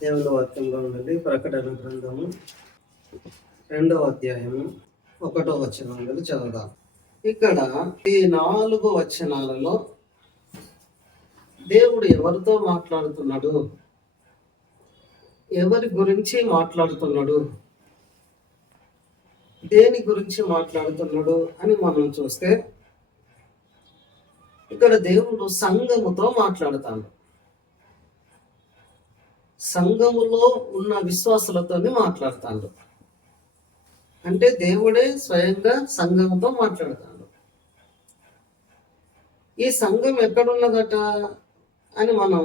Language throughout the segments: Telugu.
దేవుని వాక్యంలో ఉన్నది ప్రకటన గ్రంథము 2వ అధ్యాయము 1వ వచనం నుండి చదువుదాం. ఇక్కడ ఈ 4 వచనాలలో దేవుడు ఎవరితో మాట్లాడుతున్నాడు, ఎవరి గురించి మాట్లాడుతున్నాడు, దేని గురించి మాట్లాడుతున్నాడు అని మనం చూస్తే, ఇక్కడ దేవుడు సంఘముతో మాట్లాడుతాడు. సంఘములో ఉన్న విశ్వాసులతోనే మాట్లాడుతాడు. అంటే దేవుడే స్వయంగా సంఘముతో మాట్లాడుతాడు. ఈ సంఘం ఎక్కడున్నదట అని మనం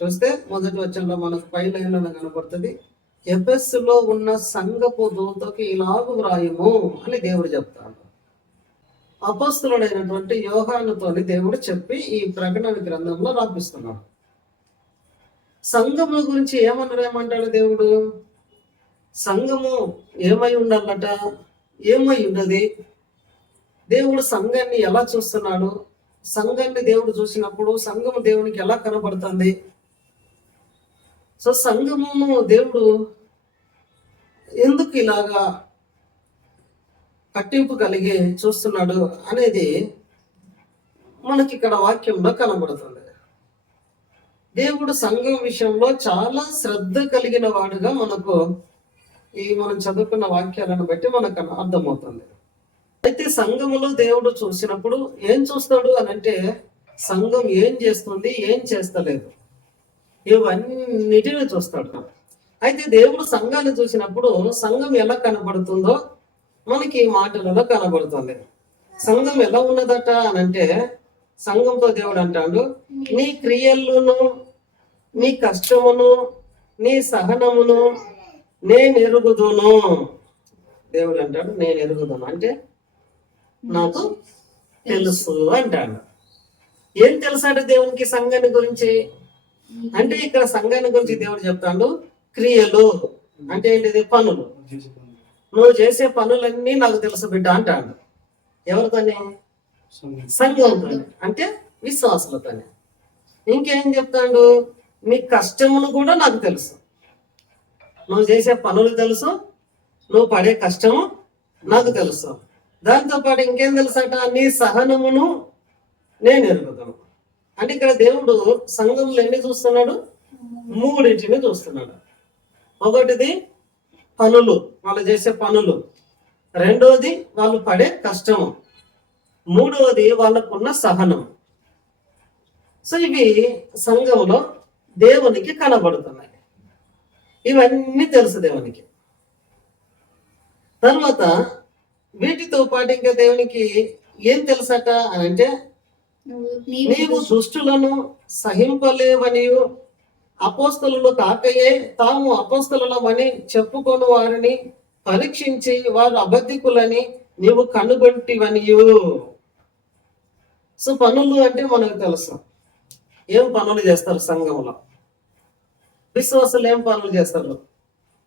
చూస్తే మొదటి వచనంలో మనకు పై లైన్లో కనపడుతుంది. ఎఫెస్సులో ఉన్న సంఘపు దూతకి ఇలాగ వ్రాయము అని దేవుడు చెప్తాడు. అపోస్తలుడైనటువంటి యోహానుతోని దేవుడు చెప్పి ఈ ప్రకటన గ్రంథంలో రాపిస్తున్నాడు. సంఘముల గురించి ఏమంటాడు దేవుడు? సంఘము ఏమై ఉండాలట, ఏమై ఉన్నది, దేవుడు సంఘాన్ని ఎలా చూస్తున్నాడు, సంఘాన్ని దేవుడు చూసినప్పుడు సంఘము దేవునికి ఎలా కనబడుతుంది, సో సంఘమును దేవుడు ఎందుకు ఇలాగా పట్టింపు కలిగి చూస్తున్నాడు అనేది మనకి ఇక్కడ వాక్యంలో కనబడుతుంది. దేవుడు సంఘం విషయంలో చాలా శ్రద్ధ కలిగిన వాడుగా మనకు మనం చదువుకున్న వాక్యాలను బట్టి మనకు అర్థమవుతుంది. అయితే సంఘములో దేవుడు చూసినప్పుడు ఏం చూస్తాడు అని అంటే, సంఘం ఏం చేస్తుంది, ఏం చేస్తలేదు, ఇవన్నిటిని చూస్తాడు. అయితే దేవుడు సంఘాన్ని చూసినప్పుడు సంఘం ఎలా కనబడుతుందో మనకి ఈ మాటలలో కనబడుతుంది. సంఘం ఎలా ఉన్నదట అని అంటే, సంఘంతో దేవుడు అంటాడు, నీ క్రియలను, నీ కష్టమును, నీ సహనమును నేను ఎరుగుదును. దేవుడు అంటాడు నేను ఎరుగుదును అంటే నాకు తెలుసు అంటాడు. ఏం తెలుసాడు దేవునికి సంఘాన్ని గురించి అంటే, ఇక్కడ సంఘాన్ని గురించి దేవుడు చెప్తాడు క్రియలు అంటే ఏంటిది? పనులు. నువ్వు చేసే పనులన్నీ నాకు తెలుసు బిడ్డ అంటాడు. ఎవరితోనే? సంఘంతో, అంటే విశ్వాసులతోనే. ఇంకేం చెప్తాడు? నీ కష్టమును కూడా నాకు తెలుసు. నువ్వు చేసే పనులు తెలుసు, నువ్వు పడే కష్టము నాకు తెలుసు. దాంతోపాటు ఇంకేం తెలుసట? నీ సహనమును నేను ఎరుగుతాను. అంటే ఇక్కడ దేవుడు సంఘంలో ఎన్ని చూస్తున్నాడు? 3 చూస్తున్నాడు. ఒకటిది పనులు, వాళ్ళు చేసే పనులు. రెండోది వాళ్ళు పడే కష్టము. మూడవది వాళ్ళకున్న సహనం. సో ఇవి సంఘంలో దేవునికి కనబడుతున్నాయి. ఇవన్నీ తెలుసు దేవునికి. తర్వాత వీటితో పాటు ఇంకా దేవునికి ఏం తెలుసట అని అంటే, నీవు దుష్టులను సహింపలేవనియు అపోస్తలులు కాకయే తాము అపోస్తలులమని చెప్పుకొని వారిని పరీక్షించి వారు అబద్ధికులని నీవు కనుగొంటివనియు. సో పనులు అంటే మనకు తెలుసు. ఏం పనులు చేస్తారు సంఘంలో? విశ్వాసులు ఏం పనులు చేస్తారు?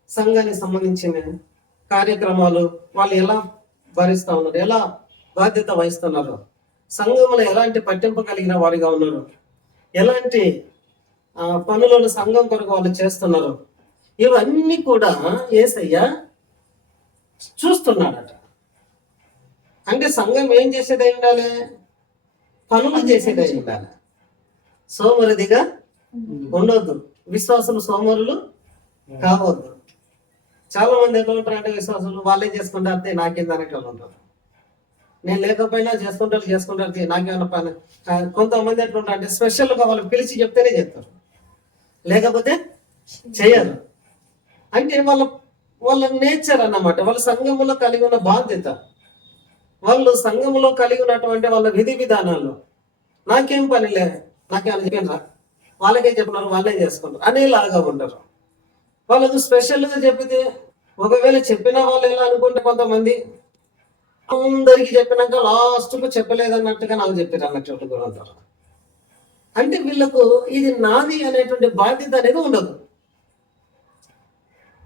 సంఘానికి సంబంధించిన కార్యక్రమాలు వాళ్ళు ఎలా భరిస్తూ ఉన్నారు, ఎలా బాధ్యత వహిస్తున్నారు, సంఘంలో ఎలాంటి పట్టింపు కలిగిన వారిగా ఉన్నారు, ఎలాంటి పనులను సంఘం కొరకు వాళ్ళు చేస్తున్నారు, ఇవన్నీ కూడా యేసయ్య చూస్తున్నాడట. అంటే సంఘం ఏం చేసేదై ఉండాలి? పనులు చేసేదై ఉండాలి. సోమరిదిగా ఉండొద్దు. విశ్వాసులు సోమరులు కావద్దు. చాలా మంది ఎట్లా ఉంటారు అంటే, విశ్వాసులు వాళ్ళే చేసుకుంటారు అంతే, నాకేంది అనేటోళ్ళు ఉంటారు. నేను లేకపోయినా చేసుకుంటారు నాకేమైనా పని. కొంతమంది ఎట్లా ఉంటారు అంటే, స్పెషల్గా వాళ్ళు పిలిచి చెప్తేనే చేస్తారు, లేకపోతే చేయరు. అంటే వాళ్ళ నేచర్ అన్నమాట. వాళ్ళ సంఘములో కలిగి ఉన్న బాధ్యత, వాళ్ళు సంఘములో కలిగి ఉన్నటువంటి వాళ్ళ విధి విధానాలు, నాకేం పనిలే, నాకేమైనా చెప్పినరా, వాళ్ళకే చెప్పినారు, వాళ్ళే చేసుకుంటారు అనేలాగా ఉంటారు. వాళ్ళకు స్పెషల్గా చెప్పితే, ఒకవేళ చెప్పిన వాళ్ళు ఎలా అనుకుంటే, కొంతమంది అందరికి చెప్పినాక లాస్ట్కు చెప్పలేదన్నట్టుగా నాకు చెప్పారు అన్నట్టు కూడా ఉంటారు. అంటే వీళ్ళకు ఇది నాది అనేటువంటి బాధ్యత అనేది ఉండదు.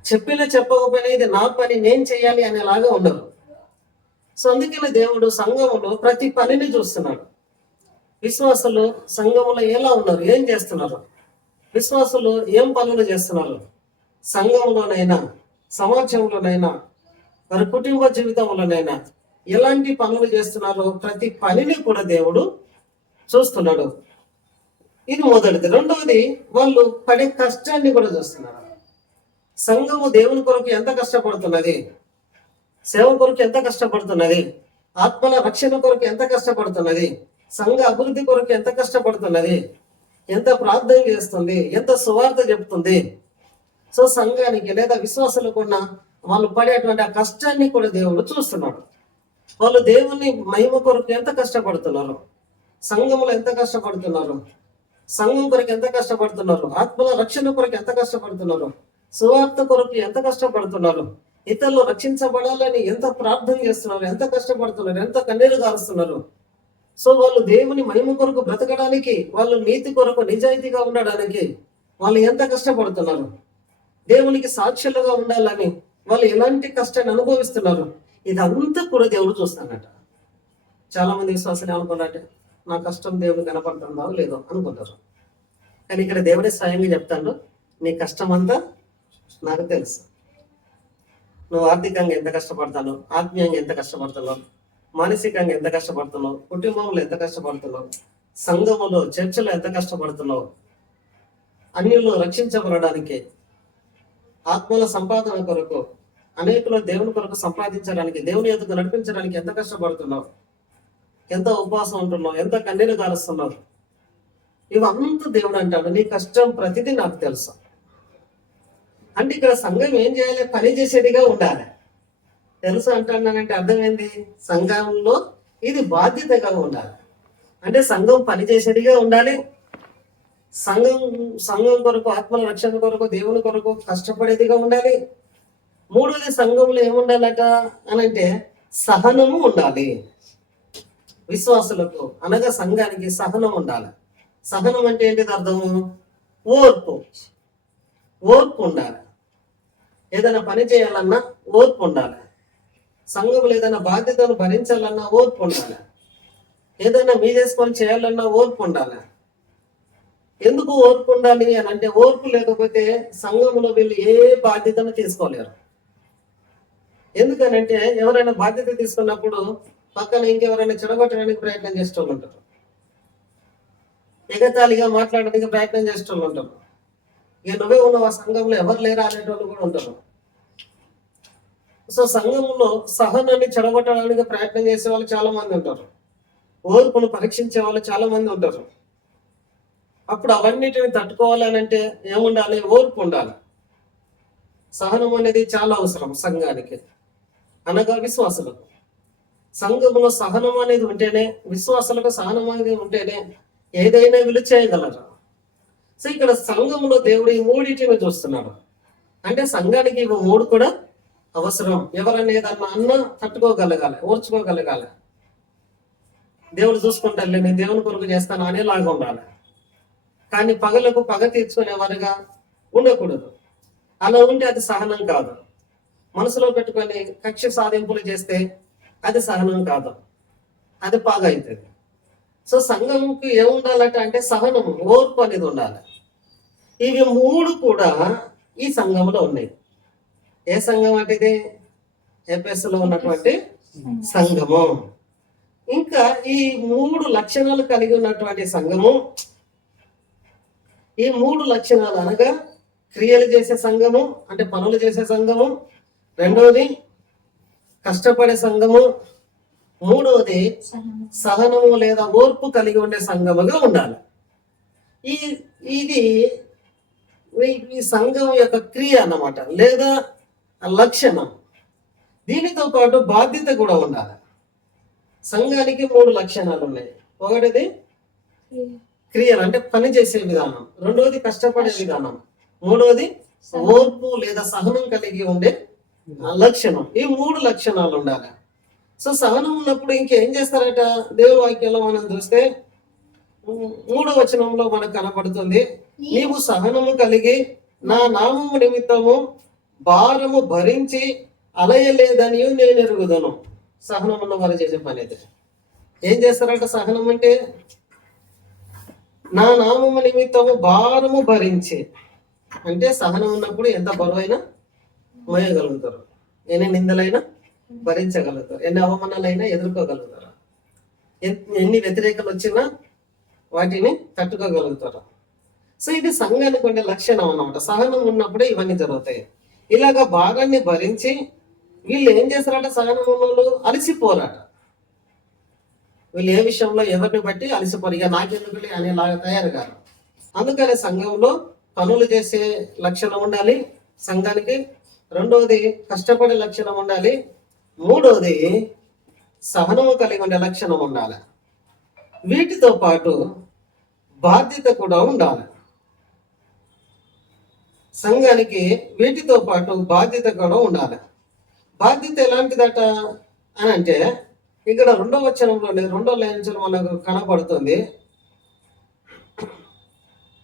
చెప్పకపోయినా ఇది నా పని, నేను చేయాలి అనేలాగా ఉండదు. సో అందుకనే దేవుడు సంఘములో ప్రతి పనిని చూస్తున్నాడు. విశ్వాసులు సంఘములో ఎలా ఉన్నారు, ఏం చేస్తున్నారు, విశ్వాసులు ఏం పనులు చేస్తున్నారు? సంఘంలోనైనా, సమాజంలోనైనా, వారి కుటుంబ జీవితంలోనైనా ఎలాంటి పనులు చేస్తున్నారో ప్రతి పనిని కూడా దేవుడు చూస్తున్నాడు. ఇది మొదటిది. రెండవది, వాళ్ళు పడే కష్టాన్ని కూడా చూస్తున్నారు. సంఘము దేవుని కొరకు ఎంత కష్టపడుతున్నది, సేవ కొరకు ఎంత కష్టపడుతున్నది, ఆత్మల రక్షణ కొరకు ఎంత కష్టపడుతున్నది, సంఘ అభివృద్ధి కొరకు ఎంత కష్టపడుతున్నది, ఎంత ప్రార్థన చేస్తుంది, ఎంత సువార్త చెప్తుంది. సో సంఘానికి లేదా విశ్వాసాలకు ఉన్న వాళ్ళు పడేటువంటి ఆ కష్టాన్ని కూడా దేవుడు చూస్తున్నాడు. వాళ్ళు దేవుని మహిమ కొరకు ఎంత కష్టపడుతున్నారు, సంఘములో ఎంత కష్టపడుతున్నారు, సంఘం కొరకు ఎంత కష్టపడుతున్నారు, ఆత్మల రక్షణ కొరకు ఎంత కష్టపడుతున్నారు, సువార్త కొరకు ఎంత కష్టపడుతున్నారు, ఇతరులు రక్షించబడాలని ఎంత ప్రార్థన చేస్తున్నారు, ఎంత కష్టపడుతున్నారు, ఎంత కన్నీరు కారుస్తున్నారు. సో వాళ్ళు దేవుని మహిమ కొరకు బ్రతకడానికి, వాళ్ళు నీతి కొరకు నిజాయితీగా ఉండడానికి వాళ్ళు ఎంత కష్టపడుతున్నారు, దేవునికి సాక్షులుగా ఉండాలని వాళ్ళు ఎలాంటి కష్టాన్ని అనుభవిస్తున్నారు, ఇదంతా కూడా దేవుడు చూస్తానట. చాలా మంది విశ్వాసాలు ఏమనుకున్నారంటే, నా కష్టం దేవుడు కనపడుతుందో లేదో అనుకుంటారు. కానీ ఇక్కడ దేవుడే స్వయంగా చెప్తాడు, నీ కష్టం అంతా నాకు తెలుసు. నువ్వు ఆర్థికంగా ఎంత కష్టపడతావు, ఆత్మీయంగా ఎంత కష్టపడుతున్నావు, మానసికంగా ఎంత కష్టపడుతున్నావు, కుటుంబంలో ఎంత కష్టపడుతున్నావు, సంఘములో చర్చలో ఎంత కష్టపడుతున్నావు, అన్యులు రక్షించబడడానికి, ఆత్మల సంపాదన కొరకు, అనేకులు దేవుని కొరకు సంపాదించడానికి, దేవుని ఎదుగు నడిపించడానికి ఎంత కష్టపడుతున్నావు, ఎంత ఉపవాసం ఉంటున్నావు, ఎంత కన్నీరు కారుస్తున్నావు, ఇవంతా దేవుడు అంటాడు, నీ కష్టం ప్రతిదీ నాకు తెలుసు. అంటే ఇక్కడ సంఘం ఏం చేయాలి? పని చేసేదిగా ఉండాలి. తెలుసు అంటున్నానంటే అర్థమైంది, సంఘంలో ఇది బాధ్యతగా ఉండాలి. అంటే సంఘం పని చేసేదిగా ఉండాలి, సంఘం కొరకు, ఆత్మల రక్షణ కొరకు, దేవుని కొరకు కష్టపడేదిగా ఉండాలి. మూడోది, సంఘంలో ఏముండాలట అనంటే సహనము ఉండాలి. విశ్వాసులకు అనగా సంఘానికి సహనం ఉండాలి. సహనం అంటే ఏంటిది అర్థము? ఓర్పు. ఓర్పు ఉండాలి. ఏదైనా పని చేయాలన్నా ఓర్పు ఉండాలి. సంఘంలో ఏదైనా బాధ్యతను భరించాలన్నా ఓర్పు ఉండాలి. ఏదైనా మీదేసుకొని చేయాలన్నా ఓర్పు ఉండాలి. ఎందుకు ఓర్పు ఉండాలి అని అంటే, ఓర్పు లేకపోతే సంఘంలో వీళ్ళు ఏ బాధ్యతను తీసుకోలేరు. ఎందుకనంటే ఎవరైనా బాధ్యత తీసుకున్నప్పుడు పక్కన ఇంకెవరైనా చెడగొట్టడానికి ప్రయత్నం చేస్తూ ఉంటారు, ఎగతాళిగా మాట్లాడడానికి ప్రయత్నం చేస్తూ ఉంటారు. ఇక నువ్వే ఉన్నావు, ఆ సంఘంలో ఎవరు లేరా అనేటోళ్ళు కూడా ఉంటారు. సో సంఘంలో సహనాన్ని చెడగొట్టడానికి ప్రయత్నం చేసే వాళ్ళు చాలా మంది ఉంటారు, ఓర్పును పరీక్షించే వాళ్ళు చాలా మంది ఉంటారు. అప్పుడు అవన్నిటిని తట్టుకోవాలని అంటే ఏముండాలి? ఓర్పు ఉండాలి. సహనం అనేది చాలా అవసరం సంఘానికి, అనగా విశ్వాసులకు. సంఘంలో సహనం అనేది ఉంటేనే, విశ్వాసులకు సహనం అనేది ఉంటేనే ఏదైనా వీళ్ళు చేయగలరు. సో ఇక్కడ సంఘంలో దేవుడు ఈ మూడింటిని చూస్తున్నాడు. అంటే సంఘానికి ఇవి మూడు కూడా అవసరం. ఎవరన్నా ఏదన్నా అన్నా తట్టుకోగలగాలి, ఓర్చుకోగలగాలి. దేవుడు చూసుకుంటారు, నేను దేవుని కొరకు చేస్తాను అనేలాగా ఉండాలి. కానీ పగలకు పగ తీర్చుకునేవారుగా ఉండకూడదు. అలా ఉంటే అది సహనం కాదు. మనసులో పెట్టుకొని కక్ష సాధింపులు చేస్తే అది సహనం కాదు, అది పగ అవుతుంది. సో సంఘంకి ఏముండాలట అంటే సహనం, ఓర్పు అనేది ఉండాలి. ఇవి మూడు కూడా ఈ సంఘంలో ఉన్నాయి. ఏ సంఘం అంటే ఇది? ఎఫెసులో ఉన్నటువంటి సంఘము. ఇంకా ఈ మూడు లక్షణాలు కలిగి ఉన్నటువంటి సంఘము, ఈ మూడు లక్షణాలు అనగా క్రియలు చేసే సంఘము, అంటే పనులు చేసే సంఘము, రెండవది కష్టపడే సంఘము, మూడవది సహనము లేదా ఓర్పు కలిగి ఉండే సంఘముగా ఉండాలి. ఇది ఈ సంఘం యొక్క క్రియ అన్నమాట, లేదా లక్షణం. దీనితో పాటు బాధ్యత కూడా ఉండాలి. సంఘానికి మూడు లక్షణాలు ఉన్నాయి. ఒకటిది క్రియలు, అంటే పని చేసే విధానం. రెండవది కష్టపడే విధానం. మూడవది ఓర్పు లేదా సహనం కలిగి ఉండే లక్షణం. ఈ మూడు లక్షణాలు ఉండాలి. సో సహనం ఉన్నప్పుడు ఇంకేం చేస్తారట? దేవుని వాక్యంలో మనం చూస్తే 3వ వచనంలో మనకు కనబడుతుంది, నీవు సహనము కలిగి నా నామము నిమిత్తము భారము భరించి అలయలేదని నేను ఎరుగుదను. సహనం ఉన్న వారు చేసే పని అయితే ఏం చేస్తారట? సహనం అంటే నా నామము నిమిత్తము భారము భరించి, అంటే సహనం ఉన్నప్పుడు ఎంత బరువైనా మోయగలుగుతారు, ఎన్ని నిందలైనా భరించగలుగుతారు, ఎన్ని అవమానాలైనా ఎదుర్కోగలుగుతారు, ఎన్ని వ్యతిరేకలు వచ్చినా వాటిని తట్టుకోగలుగుతారు. సో ఇది సంఘానికి ఉండే లక్షణం అన్నమాట. సహనం ఉన్నప్పుడే ఇవన్నీ జరుగుతాయి. ఇలాగ భారాన్ని భరించి వీళ్ళు ఏం చేస్తారట, సహనం ఉన్నోళ్ళు అలసిపోరాట. వీళ్ళు ఏ విషయంలో ఎవరిని బట్టి అలసిపోరు, ఇక నాకెందుకులే అనేలాగా తయారు కాదు. అందుకని సంఘంలో పనులు చేసే లక్షణం ఉండాలి సంఘానికి. రెండవది కష్టపడే లక్షణం ఉండాలి. మూడవది సహనము కలిగి ఉండే లక్షణం ఉండాలి. వీటితో పాటు బాధ్యత కూడా ఉండాలి సంఘానికి. వీటితో పాటు బాధ్యత కూడా ఉండాలి. బాధ్యత ఎలాంటిదట అని అంటే, ఇక్కడ 2వ వచనంలోనే 2వ లైన్ మనకు కనబడుతుంది,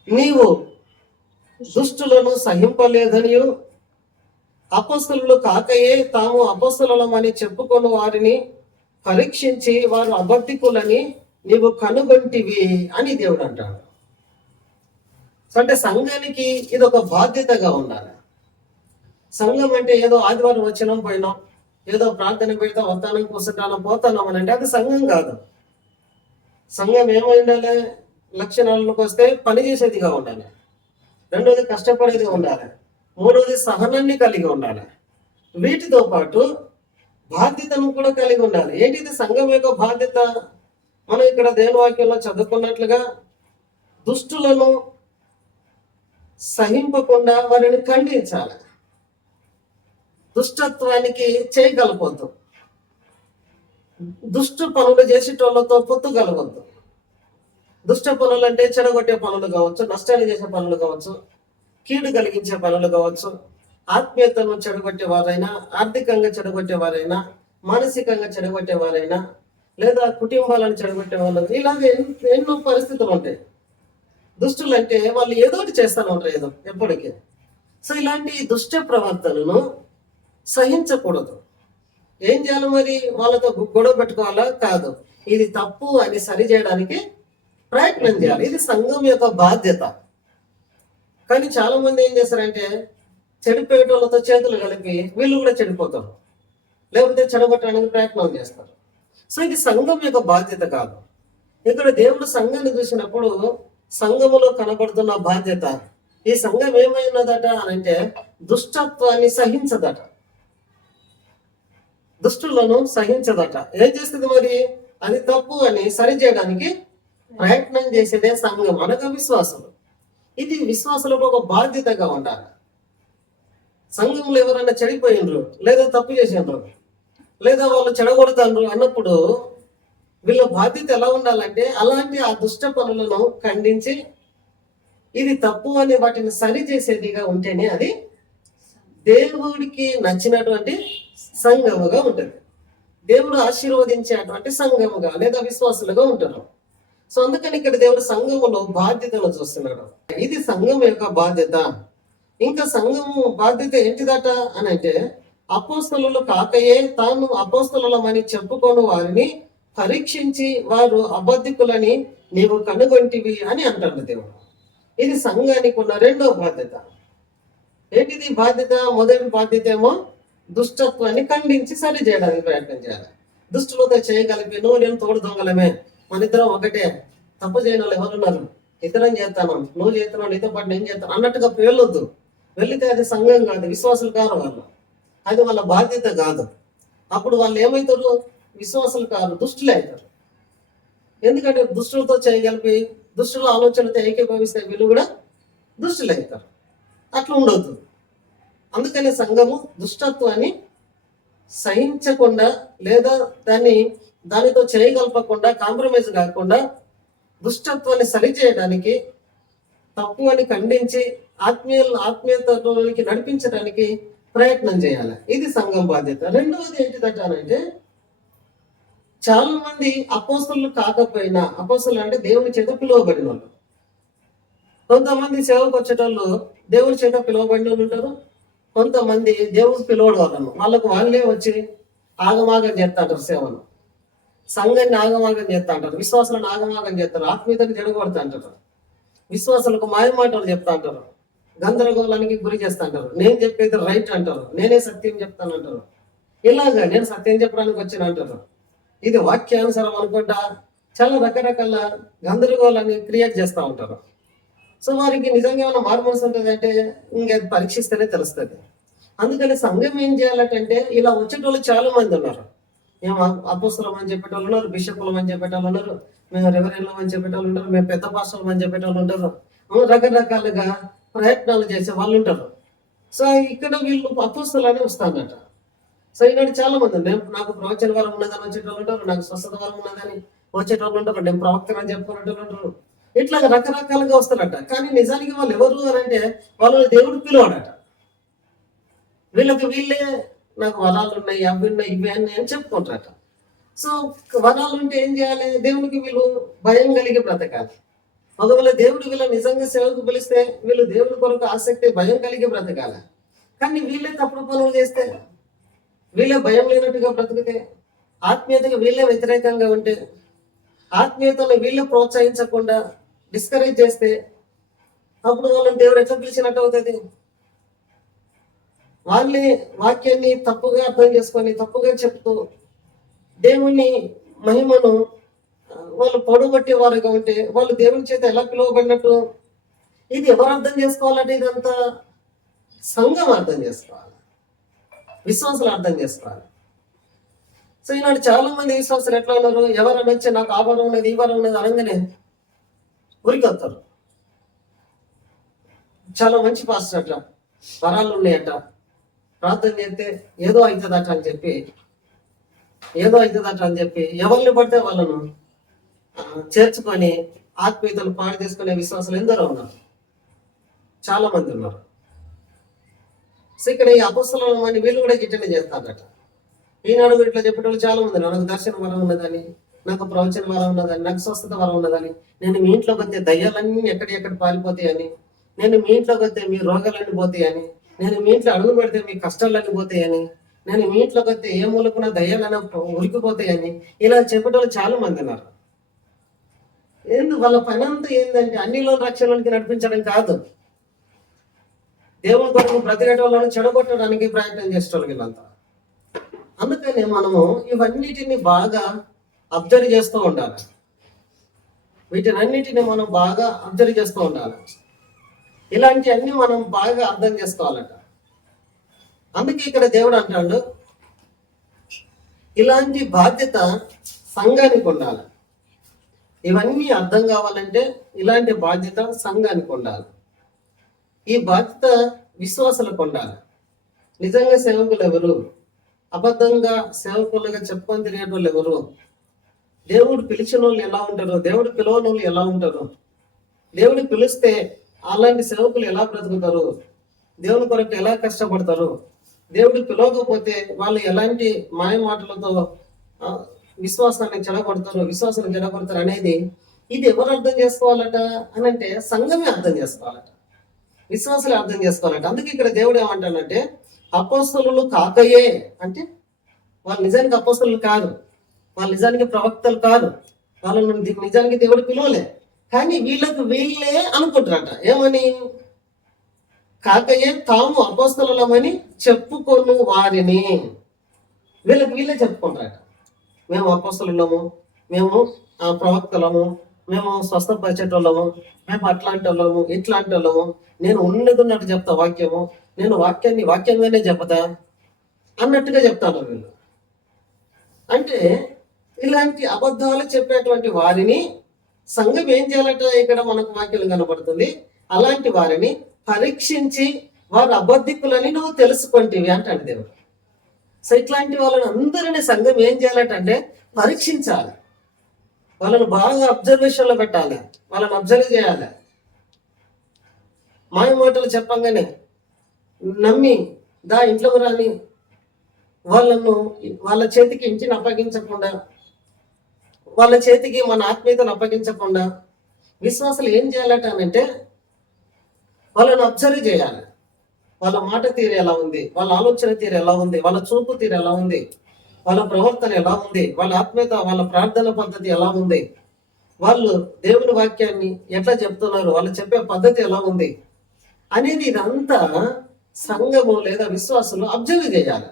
నీవు దుష్టులను సహింపలేదనియు అపొస్తలులు కాకయే తాము అపొస్తలులమని చెప్పుకొని వారిని పరీక్షించి వారు అబద్ధికులని నీవు కనుగొంటివి అని దేవుడు అంటాడు. అంటే సంఘానికి ఇది ఒక బాధ్యతగా ఉండాలి. సంఘం అంటే ఏదో ఆదివారం వచ్చినాం పోయినాం, ఏదో ప్రార్థన పెడతాం, వస్తానం కూర్చుంటాను పోతానం అని అంటే అది సంఘం కాదు. సంఘం ఏమై ఉండాలి, లక్షణాలకు వస్తే పని చేసేదిగా ఉండాలి. రెండవది కష్టపడేదిగా ఉండాలి. మూడవది సహనాన్ని కలిగి ఉండాలి. వీటితో పాటు బాధ్యతను కూడా కలిగి ఉండాలి. ఏంటిది సంఘం యొక్క బాధ్యత? మనం ఇక్కడ దేవుని వాక్యంలో చదువుకున్నట్లుగా దుష్టులను సహింపకుండా వారిని ఖండించాలి. దుష్టత్వానికి చేయగలగొద్దు, దుష్ట పనులు చేసేటోళ్ళతో పొత్తు కలగొద్దు. దుష్ట పనులు అంటే చెడగొట్టే పనులు కావచ్చు, నష్టాన్ని చేసే పనులు కావచ్చు, కీడు కలిగించే పనులు కావచ్చు, ఆత్మీయతను చెడగొట్టేవారైనా, ఆర్థికంగా చెడగొట్టేవారైనా, మానసికంగా చెడగొట్టేవారైనా, లేదా కుటుంబాలను చెడగొట్టే వాళ్ళు, ఇలాగే ఎన్నో పరిస్థితులు ఉంటాయి. దుష్టులు అంటే వాళ్ళు ఏదో ఒకటి చేస్తూనే ఉంటారు, ఏదో ఎప్పటికీ. సో ఇలాంటి దుష్ట ప్రవర్తనను సహించకూడదు. ఏం చేయాలి మరి? వాళ్ళతో గొడవ పెట్టుకోవాలా? కాదు, ఇది తప్పు అని సరిచేయడానికి ప్రయత్నం చేయాలి. ఇది సంఘం యొక్క బాధ్యత. కానీ చాలా మంది ఏం చేస్తారంటే చెడిపోయేటోళ్ళతో చేతులు కలిపి వీళ్ళు కూడా చెడిపోతారు, లేకపోతే చెడగొట్టడానికి ప్రయత్నం చేస్తారు. సో ఇది సంఘం యొక్క బాధ్యత కాదు. ఇక్కడ దేవుడు సంఘాన్ని చూసినప్పుడు సంఘములో కనబడుతున్న బాధ్యత, ఈ సంఘం ఏమైనదట అని అంటే దుష్టత్వాన్ని సహించదట, దుష్టులను సహించదట. ఏం చేస్తుంది మరి? అది తప్పు అని సరిచేయడానికి ప్రయత్నం చేసేదే సంఘం, అనగా విశ్వాసులు. ఇది విశ్వాసులకు ఒక బాధ్యతగా ఉండాలి. సంఘంలో ఎవరైనా చెడిపోయినరు, లేదా తప్పు చేసినారు, లేదా వాళ్ళు చెడగొడతారు అన్నప్పుడు వీళ్ళ బాధ్యత ఎలా ఉండాలంటే అలాంటి ఆ దుష్ట పనులను ఖండించి ఇది తప్పు అని వాటిని సరి చేసేదిగా ఉంటేనే అది దేవుడికి నచ్చినటువంటి సంఘముగా ఉంటుంది. దేవుడు ఆశీర్వదించేటువంటి సంఘముగా లేదా విశ్వాసులుగా ఉంటారు. సో అందుకని ఇక్కడ దేవుడు సంఘములో బాధ్యతను చూస్తున్నాడు. ఇది సంఘం యొక్క బాధ్యత. ఇంకా సంఘము బాధ్యత ఏంటిదట అని అంటే, అపోస్తలులు కాకయే తాను అపోస్తలులమని చెప్పుకొని వారిని పరీక్షించి వారు అబద్ధికులని నీవు కనుగొంటివి అని అంటాడు దేవుడు. ఇది సంఘానికి ఉన్న రెండవ బాధ్యత. ఏంటిది బాధ్యత? మొదటి బాధ్యత ఏమో దుష్టత్వాన్ని ఖండించి సరి చేయడానికి ప్రయత్నం చేయాలి. దుష్టులతో చేయగలిపి నువ్వు నేను తోడు దొంగలమే, మన ఇద్దరం ఒకటే, తప్పు చేయని వాళ్ళు ఎవరున్నారు, ఇద్దరం చేస్తాను, నువ్వు చేస్తున్నావు నీతో పాటు నేను చేస్తాను అన్నట్టుగా వెళ్ళొద్దు. వెళితే అది సంఘం కాదు, విశ్వాసులు కాదు వాళ్ళు, అది వాళ్ళ బాధ్యత కాదు. అప్పుడు వాళ్ళు ఏమవుతారు? విశ్వాసులు కాదు, దుష్టులే అవుతారు. ఎందుకంటే దుష్టులతో చేయగలిపి దుష్టుల ఆలోచనతో ఏకీభవిస్తే వీళ్ళు కూడా దుష్టులు అవుతారు. అట్లా ఉండొద్దు. అందుకని సంఘము దుష్టత్వాన్ని సహించకుండా లేదా దానితో చేయగలపకుండా, కాంప్రమైజ్ కాకుండా దుష్టత్వాన్ని సరిచేయడానికి, తప్పు అని ఖండించి ఆత్మీయతలోకి నడిపించడానికి ప్రయత్నం చేయాలి. ఇది సంఘం బాధ్యత. రెండవది ఏంటిదట అంటే, చాలా మంది అపోస్తలులు కాకపోయినా, అపోస్తలు అంటే దేవుని చేత పిలువబడిన వాళ్ళు, కొంతమంది సేవకు వచ్చేటోళ్ళు దేవుని చేత పిలువబడిన వాళ్ళు ఉంటారు. కొంతమంది దేవుడు పిలవడు వాళ్ళకు వాళ్ళే వచ్చి ఆగమాగం చేస్తా అంటారు, సేవను, సంఘాన్ని ఆగమాగం చేస్తా అంటారు, విశ్వాసాలను ఆగమాగం చేస్తారు, ఆత్మీయతను జడగొడతా అంటారు. విశ్వాసులకు మాయ మాటలు చెప్తా అంటారు, గందరగోళానికి గురి చేస్తా అంటారు. నేను చెప్పేది రైట్ అంటారు, నేనే సత్యం చెప్తాను అంటారు. ఇలాగా నేను సత్యం చెప్పడానికి వచ్చిన అంటారు. ఇది వాక్యానుసారం అనుకుంటా చాలా రకరకాల గందరగోళాన్ని క్రియేట్ చేస్తూ ఉంటారు. సో వారికి నిజంగా ఏమైనా మారు మనసు ఉంటుంది అంటే ఇంకా పరీక్షిస్తేనే తెలుస్తుంది. అందుకని సంఘం ఏం చేయాలంటే ఇలా వచ్చేటోళ్ళు చాలా మంది ఉన్నారు. మేము అపోస్తలం అని చెప్పేటోళ్ళు ఉన్నారు, బిషపులం అని చెప్పేటోళ్ళు ఉన్నారు, మేము రెవరెండ్లం అని చెప్పేటోళ్ళు ఉంటారు, మేము పెద్ద పాస్టర్లం అని చెప్పేటోళ్ళు ఉంటారు, రకరకాలుగా ప్రయత్నాలు చేసే వాళ్ళు ఉంటారు. సో ఇక్కడ వీళ్ళు అపోస్తలానే వస్తానట. సో ఈనాడు చాలా మంది నాకు ప్రవచన వరం ఉన్నదని వచ్చేటోళ్ళు ఉంటారు, నాకు స్వస్థత వరం ఉన్నదని వచ్చేటోళ్ళు ఉంటారు, నేను ప్రవక్తను అని చెప్పుకునేటోళ్ళు ఉంటారు. ఇట్లా రకరకాలుగా వస్తారట. కానీ నిజానికి వాళ్ళు ఎవరు అని అంటే వాళ్ళు దేవుడు పిలువాడట. వీళ్ళకి వీళ్ళే నాకు వరాలు ఉన్నాయి, అవి ఉన్నాయి, ఇవి ఉన్నాయి అని చెప్పుకుంటారట. సో వరాలు ఉంటే ఏం చేయాలి? దేవునికి వీళ్ళు భయం కలిగి బ్రతకాలి. ఒకవేళ దేవుడు వీళ్ళ నిజంగా సేవకు పిలిస్తే వీళ్ళు దేవుడి కొరకు ఆసక్తి భయం కలిగి బ్రతకాలి. కానీ వీళ్ళే తప్పుడు పనులు చేస్తే, వీళ్ళే భయం లేనట్టుగా బ్రతికితే, ఆత్మీయతగా వీళ్ళే వ్యతిరేకంగా ఉంటే, ఆత్మీయతను వీళ్ళే ప్రోత్సహించకుండా డిస్కరేజ్ చేస్తే, అప్పుడు వాళ్ళని దేవుడు ఎట్లా పిలిచినట్టు అవుతుంది? వాళ్ళే వాక్యాన్ని తప్పుగా అర్థం చేసుకొని తప్పుగా చెప్తూ దేవుని మహిమను వాళ్ళు పొడగొట్టే వారుగా ఉంటే వాళ్ళు దేవుని చేత ఎలా పిలువబడినట్టు? ఇది ఎవరు అర్థం చేసుకోవాలంటే ఇదంతా సంఘం అర్థం చేసుకోవాలి, విశ్వాసులు అర్థం చేసుకోవాలి. సో ఈనాడు చాలా మంది విశ్వాసులు ఎట్లా ఉన్నారు? ఎవరైనా వచ్చి నాకు ఆ వరం ఉన్నది, ఈ వరం ఉన్నది అనగానే ఉరికొస్తారు. చాలా మంచి పాస్టర్ అట్లా, వరాలు ఉన్నాయట, ప్రార్థన చేస్తే ఏదో అవుతుందట అని చెప్పి ఎవరిని పడితే వాళ్ళను చేర్చుకొని ఆత్మీయతలు పాడు చేసుకునే విశ్వాసాలు ఎందరో ఉన్నారు, చాలా మంది ఉన్నారు. సో ఇక్కడ ఈ అపొస్తలులు అని వీళ్ళు కూడా గిట్టనే చేస్తారట. ఈనాడు ఇట్లా చెప్పేటోళ్ళు చాలా మంది, నాకు దర్శన వరం ఉన్నదని, నాకు ప్రవచన వరం ఉన్నదని, నాకు స్వస్థత వరం ఉన్నదని, నేను మీ ఇంట్లోకి వస్తే దయ్యాలన్నీ ఎక్కడెక్కడ పారిపోతాయని, నేను మీ ఇంట్లోకి వస్తే మీ రోగాలన్నీ పోతాయని, నేను మీ ఇంట్లో అడుగు పెడితే మీ కష్టాలన్నీ పోతాయని, నేను మీ ఇంట్లోకి వస్తే ఏ మూలకున్న దయ్యాలన్నా ఉరికిపోతాయని ఇలా చెప్పేటోళ్ళు చాలా మంది ఉన్నారు. వాళ్ళ పని అంతా ఏంటంటే అన్నిలో రక్షణలోనికి నడిపించడం కాదు, దేవుని కొరకు బ్రతికేటోళ్ళని చెడగొట్టడానికి ప్రయత్నం చేసేటోళ్ళు వీళ్ళంతా. అందుకని మనము ఇవన్నిటిని బాగా అబ్జర్వ్ చేస్తూ ఉండాలి, వీటినన్నిటిని మనం బాగా అబ్జర్వ్ చేస్తూ ఉండాలి. ఇలాంటి అన్ని మనం బాగా అర్థం చేసుకోవాలట. అందుకే ఇక్కడ దేవుడు అంటాడు, ఇలాంటి బాధ్యత సంఘానికి ఉండాలి. ఇవన్నీ అర్థం కావాలంటే ఇలాంటి బాధ్యత సంఘానికి ఉండాలి. ఈ బాధ్యత విశ్వాసులకు ఉండాలి. నిజంగా సేవకులు ఎవరు? అబద్ధంగా సేవకులుగా చెప్పుకొని తిరిగే వాళ్ళు ఎవరు? దేవుడు పిలిచిన వాళ్ళు ఎలా ఉంటారు? దేవుడు పిలవని వాళ్ళు ఎలా ఉంటారు? దేవుడు పిలిస్తే అలాంటి సేవకులు ఎలా బ్రతుకుతారు? దేవుని కొరకు ఎలా కష్టపడతారు? దేవుడు పిలవకపోతే వాళ్ళు ఎలాంటి మాయ మాటలతో విశ్వాసాన్ని చెడగొడతారు అనేది ఇది ఎవరు అర్థం చేసుకోవాలట అని అంటే సంఘమే అర్థం చేసుకోవాలట, విశ్వాసులే అర్థం చేసుకోవాలట. అందుకే ఇక్కడ దేవుడు ఏమంటానంటే అపోస్తలులు కాకయే అంటే వాళ్ళు నిజానికి అపోస్తలులు కాదు, వాళ్ళు నిజానికి ప్రవక్తలు కాదు, వాళ్ళను నిజానికి దేవుడు పిలవలే. కానీ వీళ్ళకు వీళ్ళే అనుకుంటారట ఏమని? కాకయే తాము అపోస్తలులమని చెప్పుకొను వారిని. వీళ్ళకి వీళ్ళే చెప్పుకుంటారట, మేము అపోస్తలులము, మేము ప్రవక్తలము, మేము స్వస్థపరిచేటోళ్ళము, మేము అట్లాంటి వాళ్ళము, ఇట్లాంటి వాళ్ళము, నేను ఉన్నట్టు చెప్తా వాక్యము, నేను వాక్యంగానే చెప్తా అన్నట్టుగా చెప్తాను వీళ్ళు. అంటే ఇలాంటి అబద్ధాలు చెప్పేటువంటి వారిని సంఘం ఏం చేయాలట? ఇక్కడ మనకు వాక్యం కనబడుతుంది, అలాంటి వారిని పరీక్షించి వారు అబద్ధికులని నువ్వు తెలుసుకుంటేవి అంటాడు దేవుడు. సో ఇట్లాంటి వాళ్ళని అందరినీ సంఘం ఏం చేయాలట అంటే పరీక్షించాలి, వాళ్ళని బాగా అబ్జర్వేషన్లో పెట్టాలి, వాళ్ళని అబ్జర్వ్ చేయాలి. మాయ మాటలు చెప్పంగానే నమ్మి ఇంట్లోకి రాని వాళ్ళను వాళ్ళ చేతికి ఇంటిని అప్పగించకుండా, వాళ్ళ చేతికి మన ఆత్మీయతను అప్పగించకుండా విశ్వాసాలు ఏం చేయాలట అంటే వాళ్ళని అబ్జర్వ్ చేయాలి. వాళ్ళ మాట తీరు ఎలా ఉంది, వాళ్ళ ఆలోచన తీరు ఎలా ఉంది, వాళ్ళ చూపు తీరు ఎలా ఉంది, వాళ్ళ ప్రవర్తన ఎలా ఉంది, వాళ్ళ ఆత్మీయత, వాళ్ళ ప్రార్థన పద్ధతి ఎలా ఉంది, వాళ్ళు దేవుని వాక్యాన్ని ఎట్లా చెప్తున్నారు, వాళ్ళు చెప్పే పద్ధతి ఎలా ఉంది అనేది ఇదంతా సంఘము లేదా విశ్వాసులు అబ్జర్వ్ చేయాలి.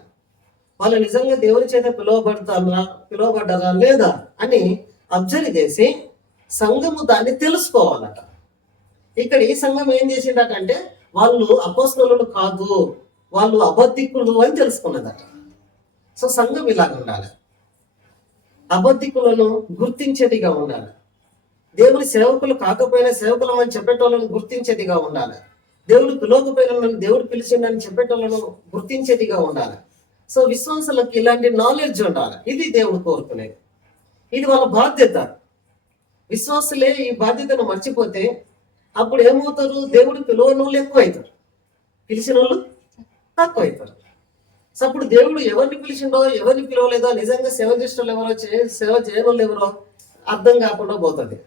వాళ్ళు నిజంగా దేవుని చేత పిలువబడ్డారా లేదా అని అబ్జర్వ్ చేసి సంఘము దాన్ని తెలుసుకోవాలట. ఇక్కడ ఈ సంఘం ఏం చేసిందటంటే వాళ్ళు అపోస్తలులు కాదు, వాళ్ళు అబద్ధికులు అని తెలుసుకున్నదట. సో సంఘం ఇలాగ ఉండాలి, అబద్ధికులను గుర్తించేదిగా ఉండాలి. దేవుని సేవకులు కాకపోయినా సేవకులం అని చెప్పేటోళ్ళను గుర్తించేదిగా ఉండాలి. దేవుడు పిలవకపోయిన దేవుడు పిలిచిండని చెప్పేటోళ్ళను గుర్తించేదిగా ఉండాలి. సో విశ్వాసులకు ఇలాంటి నాలెడ్జ్ ఉండాలి. ఇది దేవుడు కోరుకునేది, ఇది వాళ్ళ బాధ్యత. విశ్వాసులే ఈ బాధ్యతను మర్చిపోతే అప్పుడు ఏమవుతారు? దేవుడు పిలవని వాళ్ళు ఎక్కువ అవుతారు, పిలిచిన వాళ్ళు తక్కువ అవుతారు. సో అప్పుడు దేవుడు ఎవరిని పిలిచిండో ఎవరిని పిలవలేదో, నిజంగా సేవ చేసిన ఎవరో సేవ చేయని వాళ్ళు ఎవరో అర్థం కాకుండా పోతుంది.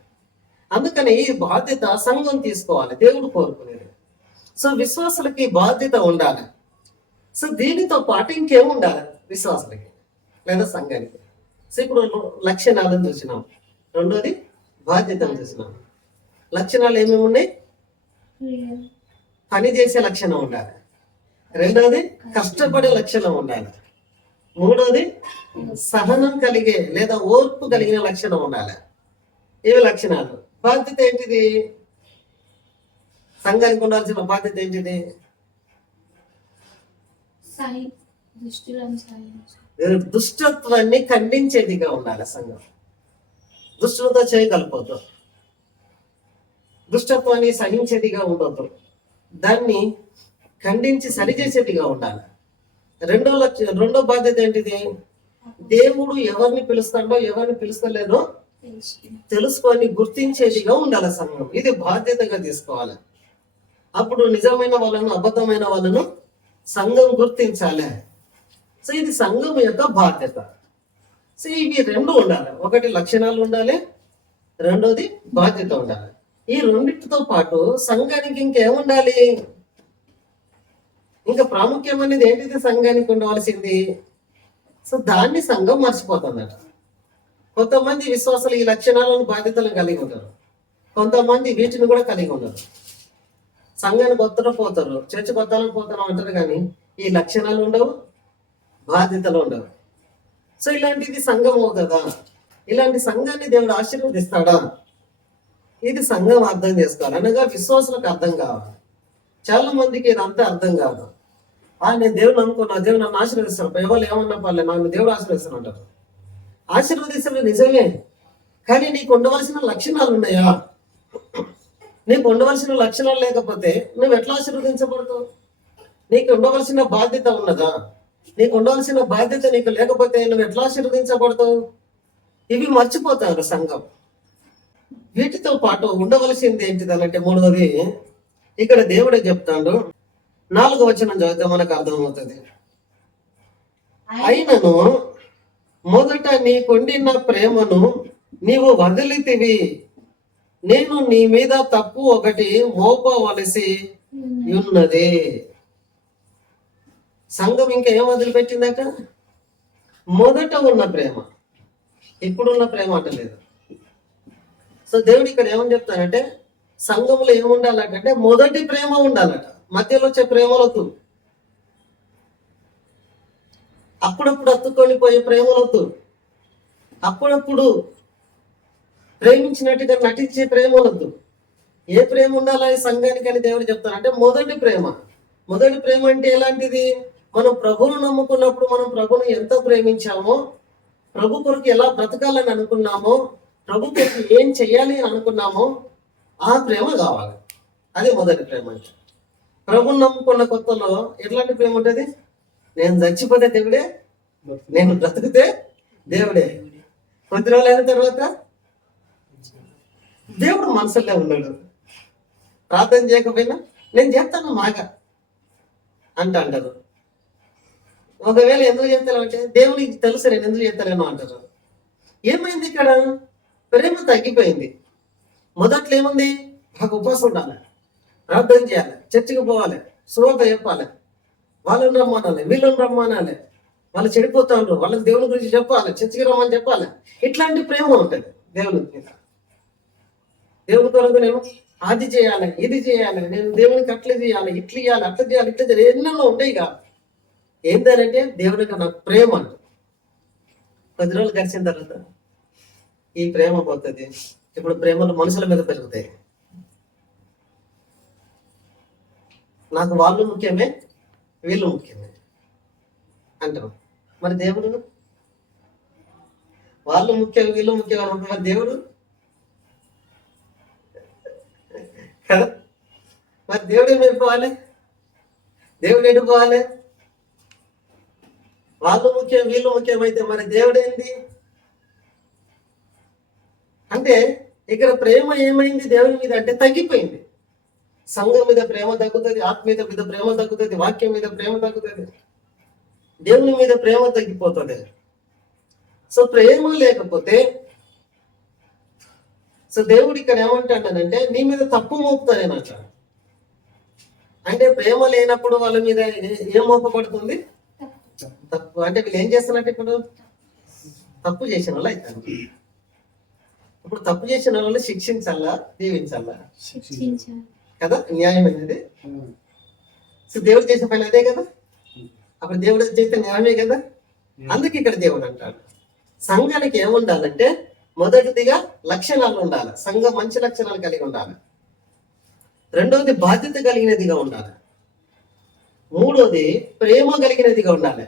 అందుకని ఈ బాధ్యత సంఘం తీసుకోవాలి, దేవుడు కోరుకునేది. సో విశ్వాసులకి బాధ్యత ఉండాలి. సో దీనితో పాటు ఇంకేముండాలి విశ్వాసులకి లేదా సంఘానికి? సో ఇప్పుడు లక్షణాలను చూసినాం, రెండోది బాధ్యతను చూసినాం. లక్షణాలు ఏమేమి ఉన్నాయి? పని చేసే లక్షణం ఉండాలి, రెండోది కష్టపడే లక్షణం ఉండాలి, మూడోది సహనం కలిగే లేదా ఓర్పు కలిగిన లక్షణం ఉండాలి. ఇవి లక్షణాలు. బాధ్యత ఏంటిది? సంఘానికి ఉండాల్సిన బాధ్యత ఏంటిది? దుష్టత్వాన్ని ఖండించేదిగా ఉండాలి సంఘం. దుష్టులతో చేయగలిపోతూ దుష్టత్వాన్ని సహించేదిగా ఉండొద్దు, దాన్ని ఖండించి సరిచేసేదిగా ఉండాలి. రెండో బాధ్యత ఏంటిది? దేవుడు ఎవరిని పిలుస్తాడో ఎవరిని పిలుస్తలేదో తెలుసుకొని గుర్తించేదిగా ఉండాలి సంఘం. ఇది బాధ్యతగా తీసుకోవాలి. అప్పుడు నిజమైన వాళ్ళను అబద్ధమైన వాళ్ళను సంఘం గుర్తించాలి. సో ఇది సంఘం యొక్క బాధ్యత. సో ఇవి రెండు ఉండాలి, ఒకటి లక్షణాలు ఉండాలి, రెండోది బాధ్యత ఉండాలి. ఈ రెండింటితో పాటు సంఘానికి ఇంకేముండాలి? ఇంకా ప్రాముఖ్యం అనేది ఏంటిది సంఘానికి ఉండవలసింది? సో దాన్ని సంఘం మర్చిపోతుందట. కొంతమంది విశ్వాసాలు ఈ లక్షణాలను బాధ్యతలను కలిగి ఉంటారు, కొంతమంది వీటిని కూడా కలిగి ఉండరు. సంఘానికి కొత్తలో పోతారు, చర్చి కొత్తలో పోతారు అంటారు, కానీ ఈ లక్షణాలు ఉండవు, బాధ్యతలు ఉండవు. సో ఇలాంటిది సంఘం అవుతుందా? ఇలాంటి సంఘాన్ని దేవుడు ఆశీర్వదిస్తాడా? ఇది సంఘం అర్థం చేసుకోవాలి, అనగా విశ్వాసులకు అర్థం కావాలి. చాలా మందికి ఇదంతా అర్థం కాదు. నేను దేవుని అనుకున్నా, దేవుడు నన్ను ఆశీర్వదిస్తాను, ఎవరు ఏమన్నా పర్లేదు, నాకు దేవుడు ఆశీర్వదిస్తాను అంటారు. ఆశీర్వదిస్తాడు నిజమే, కానీ నీకు ఉండవలసిన లక్షణాలు ఉన్నాయా? నీకు ఉండవలసిన లక్షణాలు లేకపోతే నువ్వు ఎట్లా ఆశీర్వదించబడతావు? నీకు ఉండవలసిన బాధ్యత ఉన్నదా? నీకు ఉండవలసిన బాధ్యత నీకు లేకపోతే నువ్వు ఎట్లా ఆశీర్వదించబడతావు? ఇవి మర్చిపోతారు సంఘం. వీటితో పాటు ఉండవలసింది ఏంటిది అంటే మూడవది ఇక్కడ దేవుడే చెప్తాడు. 4వ వచనం చదివితే మనకు అర్థమవుతుంది. అయినను మొదట నీకుండిన ప్రేమను నీవు వదిలితివి, నేను నీ మీద తప్పు ఒకటి మోపవలసి ఉన్నది. సంఘం ఇంకా ఏం వదిలిపెట్టిందట? మొదట ఉన్న ప్రేమ, ఇప్పుడున్న ప్రేమ అంటలేదు. సో దేవుడు ఇక్కడ ఏమని చెప్తానంటే సంఘంలో ఏముండాలంటే మొదటి ప్రేమ ఉండాలట, మధ్యలో వచ్చే ప్రేమలొద్దు, అప్పుడప్పుడు అత్తుకొని పోయే ప్రేమలొద్దు, అప్పుడప్పుడు ప్రేమించినట్టుగా నటించే ప్రేమలొద్దు. ఏ ప్రేమ ఉండాలా ఈ సంఘానికి అని దేవుడు చెప్తానంటే మొదటి ప్రేమ. మొదటి ప్రేమ అంటే ఎలాంటిది? మనం ప్రభువును నమ్ముకున్నప్పుడు మనం ప్రభువును ఎంత ప్రేమించామో, ప్రభు కొరకు ఎలా బ్రతకాలని అనుకున్నామో, ప్రభు కొరకు ఏం చెయ్యాలి అని అనుకున్నామో ఆ ప్రేమ కావాలి. అది మొదటి ప్రేమ అంటే. ప్రభువును నమ్ముకున్న కొత్తలో ఎట్లాంటి ప్రేమ ఉంటుంది? నేను చచ్చిపోతే దేవుడే, నేను బ్రతికితే దేవుడే. కొద్ది రోజులు అయిన తర్వాత దేవుడు మనసులో ఉన్నాడు, ప్రార్థన చేయకపోయినా నేను చేస్తాను మాగా అంటారు. ఒకవేళ ఎందుకు చేస్తాను అంటే దేవునికి తెలుసు నేను ఎందుకు చేస్తానేమో అంటారు. ఏమైంది ఇక్కడ? ప్రేమ తగ్గిపోయింది. మొదట్లో ఏముంది? మాకు ఉపవాసం ఉండాలి, ప్రార్థన చేయాలి, చర్చికి పోవాలి, సువార్త చెప్పాలి, వాళ్ళని రమ్మనాలి, వీళ్ళని రమ్మనాలి, వాళ్ళు చెడిపోతాండ్రు, వాళ్ళకి దేవుని గురించి చెప్పాలి, చర్చికి రమ్మని చెప్పాలి. ఇట్లాంటి ప్రేమ ఉంటుంది దేవుని మీద. దేవుని కొరకు నేను అది చేయాలి, ఇది చేయాలి, నేను దేవునికి అట్లా చేయాలి, ఇట్లా చేయాలి, అట్లా చేయాలి, ఇట్లా చేయాలి, ఎన్నెన్నో ఉంటాయి. ఇక ఏంటంటే దేవునికి నాకు ప్రేమ. కొద్ది రోజులు గడిచిన తర్వాత ఈ ప్రేమ పోతుంది. ఇప్పుడు ప్రేమలు మనుషుల మీద పెరుగుతాయి. నాకు వాళ్ళు ముఖ్యమే, వీళ్ళు ముఖ్యమే అంటారు. మరి దేవుడు వాళ్ళు ముఖ్యం, వీళ్ళు ముఖ్యం అనుకుంటే మరి దేవుడు కదా. మరి దేవుడు ఏమి వెళ్ళిపోవాలి? దేవుడు వెళ్ళిపోవాలి. వాళ్ళు ముఖ్యం, వీళ్ళు ముఖ్యమైతే మరి దేవుడు ఏంటి అంటే ఇక్కడ ప్రేమ ఏమైంది దేవుని మీద అంటే తగ్గిపోయింది. సంఘం మీద ప్రేమ తగ్గుతుంది, ఆత్మీయత మీద ప్రేమ తగ్గుతుంది, వాక్యం మీద ప్రేమ తగ్గుతుంది, దేవుని మీద ప్రేమ తగ్గిపోతుంది. సో ప్రేమ లేకపోతే సో దేవుడు ఇక్కడ ఏమంటాడంటే నీ మీద తప్పు మోపుతానేనట. అంటే ప్రేమ లేనప్పుడు వాళ్ళ మీద ఏం మోపబడుతుంది? తప్పు. అంటే వీళ్ళు ఏం చేస్తున్నట్టు ఇప్పుడు తప్పు చేసిన వాళ్ళు అవుతారు. ఇప్పుడు తప్పు చేసిన వాళ్ళు శిక్షించాలా, దీవించాలా కదా? న్యాయం అనేది. సో దేవుడు చేసే పని అదే కదా. అప్పుడు దేవుడు చేస్తే న్యాయమే కదా. అందుకే ఇక్కడ దేవుడు అంటాడు సంఘానికి ఏముండాలంటే మొదటిదిగా లక్షణాలు ఉండాలి. సంఘం మంచి లక్షణాలు కలిగి ఉండాలి. రెండవది బాధ్యత కలిగినదిగా ఉండాలి. మూడోది ప్రేమ కలిగినదిగా ఉండాలి.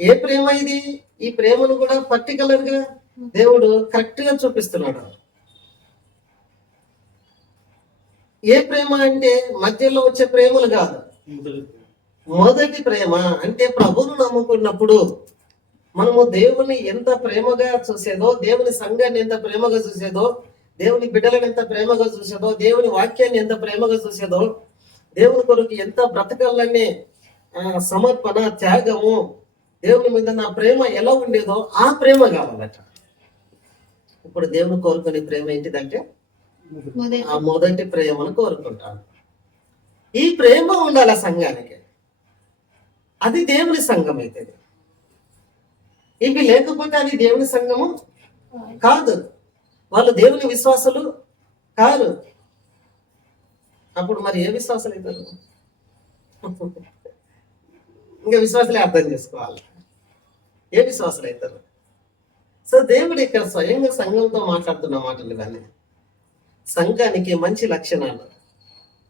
ఏ ప్రేమ ఇది? ఈ ప్రేమను కూడా పర్టికులర్ గా దేవుడు కరెక్ట్ గా చూపిస్తున్నాడు. ఏ ప్రేమ అంటే మధ్యలో వచ్చే ప్రేమలు కాదు. మొదటి ప్రేమ అంటే ప్రభువును నమ్ముకున్నప్పుడు మనము దేవుని ఎంత ప్రేమగా చూసేదో, దేవుని సంఘాన్ని ఎంత ప్రేమగా చూసేదో, దేవుని బిడ్డలను ఎంత ప్రేమగా చూసేదో, దేవుని వాక్యాన్ని ఎంత ప్రేమగా చూసేదో, దేవుని కొరకు ఎంత బ్రతకాలనే సమర్పణ, త్యాగము, దేవుని మీద నా ప్రేమ ఎలా ఉండేదో ఆ ప్రేమ కావాలట. ఇప్పుడు దేవుని కోరుకునే ప్రేమ ఏంటిదంటే ఆ మొదటి ప్రేమను కోరుకుంటాను. ఈ ప్రేమ ఉండాలి సంఘానికి. అది దేవుని సంఘం అవుతుంది. ఇవి లేకపోతే అది దేవుని సంఘము కాదు. వాళ్ళు దేవుని విశ్వాసులు కాదు. అప్పుడు మరి ఏ విశ్వాసాలు అవుతారు? ఇంకా విశ్వాసాలే అర్థం చేసుకోవాలి. ఏ విశ్వాసాలు అవుతారు? సో దేవుడు ఇక్కడ స్వయంగా సంఘంతో మాట్లాడుతున్న మాటలు ఇవన్నీ. సంఘానికి మంచి లక్షణాలు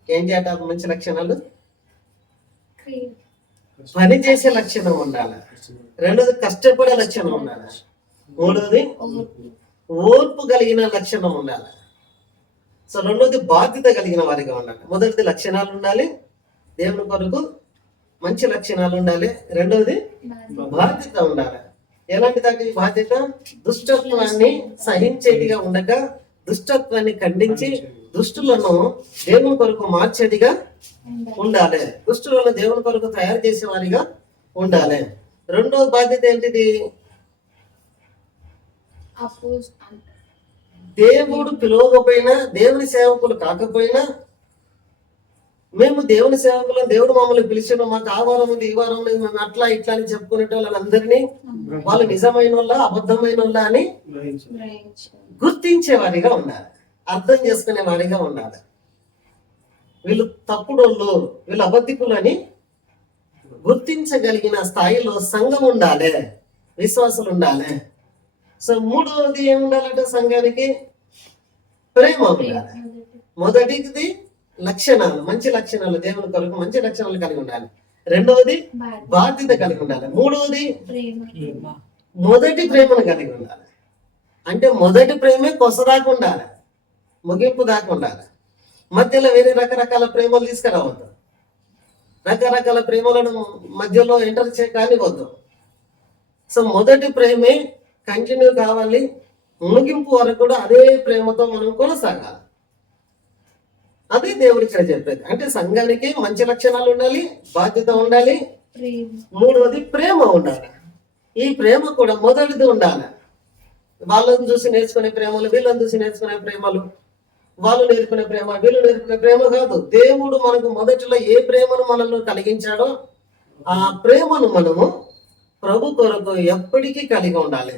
ఏంటి అట? మంచి లక్షణాలు పని చేసే లక్షణం ఉండాలి. రెండోది కష్టపడే లక్షణం ఉండాలి. మూడోది ఓర్పు కలిగిన లక్షణం ఉండాలి. సో రెండోది బాధ్యత కలిగిన వారిగా ఉండాలి. మొదటిది లక్షణాలు ఉండాలి, దేవుని కొరకు మంచి లక్షణాలు ఉండాలి. రెండోది బాధ్యత ఉండాలి. ఎలాంటిదంటే ఈ బాధ్యత దుష్టత్వాన్ని సహించేదిగా ఉండక దుష్టత్వాన్ని ఖండించి దుష్టులను దేవుని కొరకు మార్చేదిగా ఉండాలి. దుష్టులను దేవుని కొరకు తయారు చేసే వారిగా ఉండాలి. రెండో బాధ్యత ఏంటిది? దేవుడు పిలవకపోయినా, దేవుని సేవకులు కాకపోయినా, మేము దేవుని సేవకులను, దేవుడు మమ్మల్ని పిలిచిన, మాకు ఆ వారం ఉంది, ఈ వారం ఉంది, మేము అట్లా ఇట్లా అని చెప్పుకునే వాళ్ళందరినీ వాళ్ళు నిజమైన వాళ్ళ, అబద్ధమైన వాళ్ళ అని గుర్తించే వారిగా ఉండాలి. అర్థం చేసుకునే వారిగా ఉండాలి. వీళ్ళు తప్పుడోళ్ళు, వీళ్ళు అబద్ధికులు అని గుర్తించగలిగిన స్థాయిలో సంఘం ఉండాలి, విశ్వాసులు ఉండాలి. సో మూడవది ఏముండాలంటే సంఘానికి ప్రేమ ఉండాలి. మొదటిది లక్షణాలు, మంచి లక్షణాలు, దేవుని కొరకు మంచి లక్షణాలు కలిగి ఉండాలి. రెండవది బాధ్యత కలిగి ఉండాలి. మూడవది మొదటి ప్రేమను కలిగి ఉండాలి. అంటే మొదటి ప్రేమే కొసదాకా ఉండాలి, ముగింపు దాకా ఉండాలి. మధ్యలో వేరే రకరకాల ప్రేమలు తీసుకురావద్దు. రకరకాల ప్రేమలను మధ్యలో ఎంటర్ కానివద్దు. సో మొదటి ప్రేమే కంటిన్యూ కావాలి, ముగింపు వరకు కూడా అదే ప్రేమతో మనం కొనసాగాలి. అదే దేవుడు ఇక్కడ చెప్పేది. అంటే సంఘానికి మంచి లక్షణాలు ఉండాలి, బాధ్యత ఉండాలి, మూడవది ప్రేమ ఉండాలి. ఈ ప్రేమ కూడా మొదటిది ఉండాలి. వాళ్ళని చూసి నేర్చుకునే ప్రేమలు, వీళ్ళని చూసి నేర్చుకునే ప్రేమలు, వాళ్ళు నేర్చుకునే ప్రేమ, వీళ్ళు నేర్చుకునే ప్రేమ కాదు. దేవుడు మనకు మొదటిలో ఏ ప్రేమను మనల్ని కలిగించాడో ఆ ప్రేమను మనము ప్రభు కొరకు ఎప్పటికీ కలిగి ఉండాలి.